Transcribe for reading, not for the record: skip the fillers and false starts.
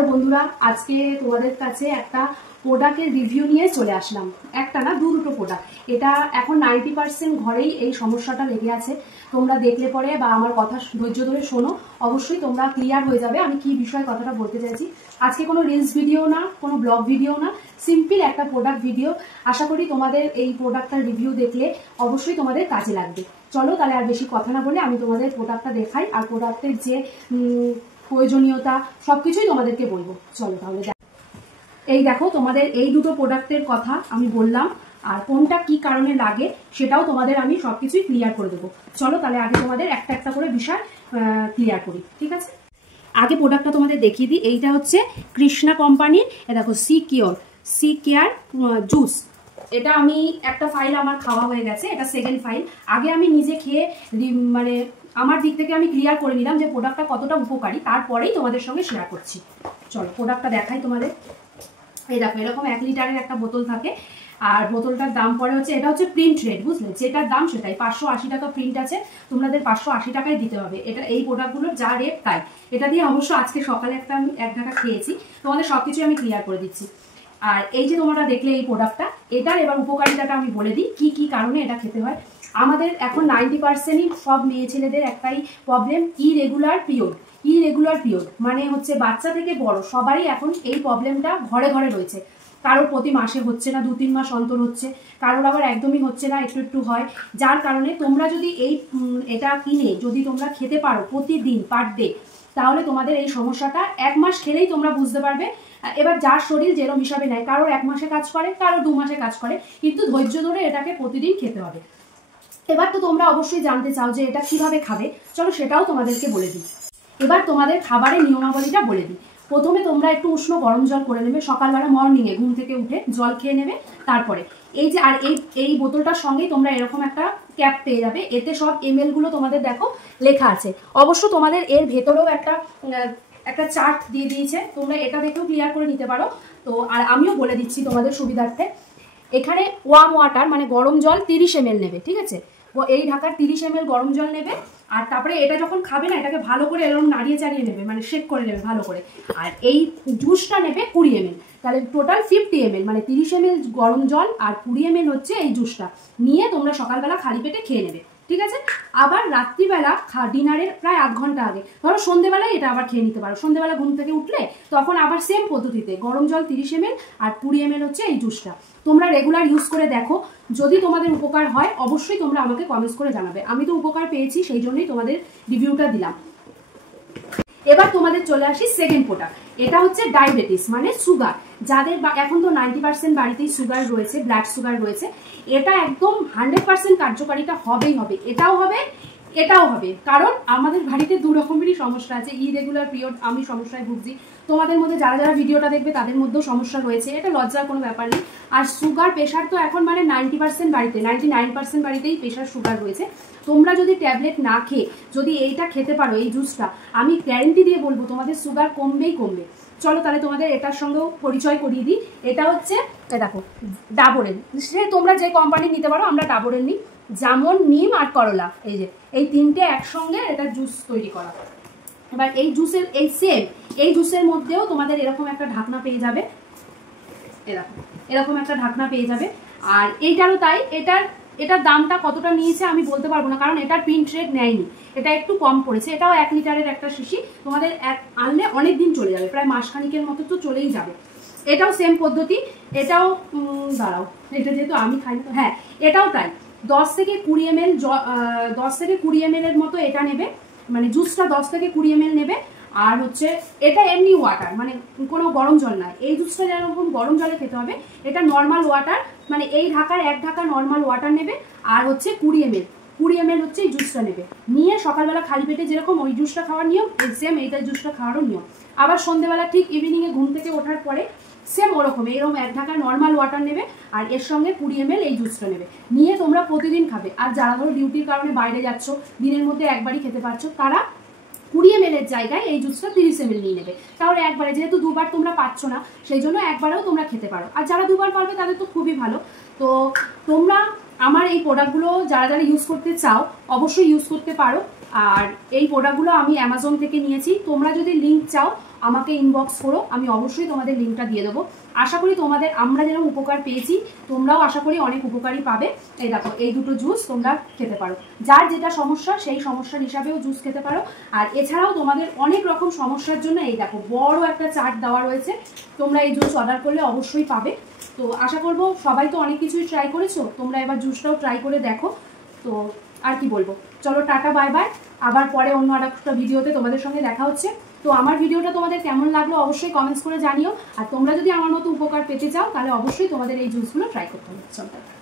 Hello বন্ধুরা, আজকে তোমাদের কাছে একটা প্রোডাক্টের রিভিউ নিয়ে চলে আসলাম। একটা না, দুটো প্রোডাক্ট। এটা এখন 90% ঘরেই এই সমস্যাটা লেগে আছে। তোমরা দেখলে পরে বা আমার কথা ধৈর্য ধরে শোনো, অবশ্যই তোমরা ক্লিয়ার হয়ে যাবে আমি কি বিষয়ে কথাটা বলতে চাইছি। আজকে কোনো রিলস ভিডিও না, কোনো ব্লগ ভিডিও না, সিম্পল একটা প্রোডাক্ট ভিডিও। আশা করি তোমাদের এই প্রোডাক্টটার রিভিউ দেখলে অবশ্যই তোমাদের কাজে লাগবে। চলো তাহলে আর বেশি কথা না বলে আমি তোমাদের প্রোডাক্টটা দেখাই, আর প্রোডাক্টের যে প্রয়োজনীয়তা সবকিছুই তোমাদেরকে বলবো। চলো তাহলে এই দেখো, তোমাদের এই দুটো প্রোডাক্টের কথা আমি বললাম, আর কোনটা কি কারণে লাগে সেটাও তোমাদের আমি সবকিছুই ক্লিয়ার করে দেবো। চলো তাহলে আগে তোমাদের একটা একটা করে বিষয় ক্লিয়ার করি, ঠিক আছে? আগে প্রোডাক্টটা তোমাদের দেখিয়ে দিই। এইটা হচ্ছে কৃষ্ণা কোম্পানির, দেখো সি কেয়ার জুস। এটা আমি একটা ফাইল আমার খাওয়া হয়ে গেছে, এটা সেকেন্ড ফাইল। আগে আমি নিজে খেয়ে মানে আমার দিক থেকে আমি ক্লিয়ার করে নিলাম যে প্রোডাক্টটা কতটা উপকারী, তারপরেই তোমাদের সঙ্গে শেয়ার করছি। চলো প্রোডাক্টটা দেখাই তোমাদের। এই দেখো, এরকম 1 লিটারের একটা বোতল থাকে, আর বোতলটার দাম পড়ে হচ্ছে, এটা হচ্ছে প্রিন্ট রেট, বুঝলে? যেটার দাম সেটাই 580 টাকা প্রিন্ট আছে, তোমাদের 580 টাকায় দিতে হবে। এটা এই প্রোডাক্টগুলোর যা রেট তাই। এটা দিয়ে অবশ্য আজকে সকালে একটা আমি 1 ঢাকা খেয়েছি, তোমাদের সবকিছু আমি ক্লিয়ার করে দিচ্ছি। আর এই যে তোমরা দেখলে এই প্রোডাক্টটা, এটার এবার উপকারিতাটা আমি বলে দিই কি কি কারণে এটা খেতে হয়। আমাদের এখন 90%ই সব মেয়ে ছেলেদের একটাই প্রবলেম, ইরেগুলার পিরিয়ড। মানে হচ্ছে বাচ্চা থেকে বড় সবারই এখন এই প্রবলেমটা ঘরে ঘরে রয়েছে। কারোর প্রতি মাসে হচ্ছে না, 2-3 মাস অন্তর হচ্ছে, কারোর আবার একদমই হচ্ছে না, একটু একটু হয়। যার কারণে তোমরা যদি এটা কিনে যদি তোমরা খেতে পারো প্রতিদিন পার ডে, তাহলে তোমাদের এই সমস্যাটা 1 মাস খেলেই তোমরা বুঝতে পারবে। এবার যার শরীর যেরকম হিসাবে নেয়, কারোর 1 মাসে কাজ করে, কারোর 2 মাসে কাজ করে, কিন্তু ধৈর্য ধরে এটাকে প্রতিদিন খেতে হবে। এবার তো তোমরা অবশ্যই জানতে চাও যে এটা কিভাবে খাবে, চলো সেটাও তোমাদেরকে বলে দিই। এবার তোমাদের খাবারের নিয়মাবলীটা বলে দিই। প্রথমে তোমরা একটু উষ্ণ গরম জল করে নেবে সকালবেলা, মর্নিংয়ে ঘুম থেকে উঠে জল খেয়ে নেবে। তারপরে এই যে আর এই বোতলটার সঙ্গেই তোমরা এরকম একটা ক্যাপ পেয়ে যাবে, এতে সব এমএল গুলো তোমাদের দেখো লেখা আছে। অবশ্য তোমাদের এর ভেতরেও একটা চার্ট দিয়ে দিয়েছে, তোমরা এটা দেখেও ক্লিয়ার করে নিতে পারো। তো আর আমিও বলে দিচ্ছি তোমাদের সুবিধার্থে। এখানে ওয়ার্ম ওয়াটার মানে গরম জল 30 ml নেবে, ঠিক আছে? এই ঢাকার 30 ml গরম জল নেবে। আর তারপরে এটা যখন খাবে না, এটাকে ভালো করে এরকম নাড়িয়ে চাড়িয়ে নেবে, মানে শেক করে নেবে ভালো করে। আর এই জুসটা নেবে 20 ml, তাহলে টোটাল 50 ml, মানে 30 ml গরম জল আর 20 ml হচ্ছে এই জুসটা। নিয়ে তোমরা সকালবেলা খালি পেটে খেয়ে নেবে, ঠিক আছে? আবার রাত্রিবেলা ডিনারের প্রায় 8 ঘন্টা আগে, ধরো সন্ধ্যেবেলায় এটা আবার খেয়ে নিতে পারো। সন্ধ্যেবেলা ঘুম থেকে উঠলে তখন আবার সেম পদ্ধতিতে গরম জল 30 ml আর 20 ml হচ্ছে এই জুসটা। তোমরা রেগুলার ইউজ করে দেখো, যদি তোমাদের উপকার হয় অবশ্যই তোমরা আমাকে কমেন্টস করে জানাবে। আমি তো উপকার পেয়েছি, সেই জন্যই তোমাদের রিভিউটা দিলাম। এবার তোমাদের চলে আসি সেকেন্ড প্রোডাক্ট। এটা হচ্ছে ডায়াবেটিস মানে সুগার, যাদের এখন তো 90% বাড়িতেই সুগার রয়েছে, ব্লাড সুগার রয়েছে। এটা একদম 100% কার্যকারিতা হবেই হবে, এটাও হবে। কারণ আমাদের বাড়িতে 2 রকমেরই সমস্যা আছে, ইরেগুলার পিরিয়ড, আমি সমস্যায় ভুগছি, তোমাদের মধ্যে যারা যারা ভিডিওটা দেখবে তাদের মধ্যেও সমস্যা রয়েছে, এটা লজ্জার কোনো ব্যাপার নেই। আর সুগার প্রেশার তো এখন মানে 90% বাড়িতে, 99% বাড়িতেই প্রেশার সুগার রয়েছে। তোমরা যদি ট্যাবলেট না খেয়ে যদি এইটা খেতে পারো, এই জুসটা, আমি গ্যারেন্টি দিয়ে বলবো তোমাদের সুগার কমবেই কমবে। চলো তাহলে তোমাদের এটার সঙ্গেও পরিচয় করিয়ে দিই। এটা হচ্ছে দেখো ডাবরের, সে তোমরা যে কোম্পানি নিতে পারো, আমরা ডাবরের নিই। জামন, নিম আর করলা, এই যে এই 3টে একসঙ্গে এটা জুস তৈরি করা। এবার এই জুসের এই জুসের মধ্যেও তোমাদের এরকম একটা ঢাকনা পেয়ে যাবে, এরকম একটা ঢাকনা পেয়ে যাবে। আর এইটারও তাই, এটার দামটা কতটা নিয়েছে আমি বলতে পারবো না, কারণ এটার প্রিন্ট রেট নেয়নি, এটা একটু কম পড়েছে। এটাও 1 লিটারের একটা শিশি, তোমাদের আনলে অনেক দিন চলে যাবে, প্রায় মাসখানিকের মতো তো চলেই যাবে। এটাও সেম পদ্ধতি, এটাও দাঁড়াও, এটা যেহেতু আমি খাই না, হ্যাঁ এটাও তাই। 10 থেকে 20 ml এর মতো এটা নেবে, মানে জুসটা 10 থেকে 20 ml নেবে। আর হচ্ছে এটা এমনি ওয়াটার, মানে কোনো গরম জল নয়। এই জুসটা যেরকম গরম জলে খেতে হবে, এটা নর্মাল ওয়াটার, মানে এই ঢাকার 1 ঢাকা নর্মাল ওয়াটার নেবে। আর হচ্ছে 20 ml হচ্ছে এই জুসটা নেবে। নিয়ে সকালবেলা খালি পেটে যেরকম ওই জুসটা খাওয়ার নিয়ম, সেম এইটা জুসটা খাওয়ারও নিয়ম। আবার সন্ধ্যেবেলা ঠিক ইভিনিংয়ে ঘুম থেকে ওঠার পরে সেম ওরকম এরকম 1 ঢাকা নর্মাল ওয়াটার নেবে, আর এর সঙ্গে 20 ml এই জুসটা নেবে। নিয়ে তোমরা প্রতিদিন খাবে। আর যারা ধরো ডিউটির কারণে বাইরে যাচ্ছ, দিনের মধ্যে একবারই খেতে পারছো, তারা 20 ml এর জায়গায় এই জুসটা 30 ml নিয়ে নেবে। তাহলে একবারে, যেহেতু 2বার তোমরা পাচ্ছ না, সেই জন্য একবারেও তোমরা খেতে পারো। আর যারা 2বার পারবে তাদের তো খুবই ভালো। তো তোমরা আমার এই প্রোডাক্টগুলো যারা যারা ইউজ করতে চাও অবশ্যই ইউজ করতে পারো। আর এই প্রোডাক্টগুলো আমি অ্যামাজন থেকে নিয়েছি, তোমরা যদি লিঙ্ক চাও আমাকে ইনবক্স করো, আমি অবশ্যই তোমাদের লিঙ্কটা দিয়ে দেবো। আশা করি তোমাদের আমরা যেরকম উপকার পেয়েছি তোমরাও আশা করি অনেক উপকারই পাবে। এই দেখো এই দুটো জুস তোমরা খেতে পারো, যার যেটা সমস্যা সেই সমস্যার হিসাবেও জুস খেতে পারো। আর এছাড়াও তোমাদের অনেক রকম সমস্যার জন্য এই দেখো বড় একটা চার্ট দেওয়া রয়েছে, তোমরা এই জুস অর্ডার করলে অবশ্যই পাবে। তো আশা করবো সবাই তো অনেক কিছুই ট্রাই করেছো, তোমরা এবার জুসটাও ট্রাই করে দেখো। তো আর কি বলবো, চলো টাটা বাই বাই, আবার পরে অন্য একটা ভিডিওতে তোমাদের সঙ্গে দেখা হচ্ছে। তো আমার ভিডিওটা তোমাদের কেমন লাগলো অবশ্যই কমেন্টস করে জানিও। আর তোমরা যদি আমার মতো উপকার পেতে চাও তাহলে অবশ্যই তোমাদের এই জুসগুলো ট্রাই করতে হবে। চলো।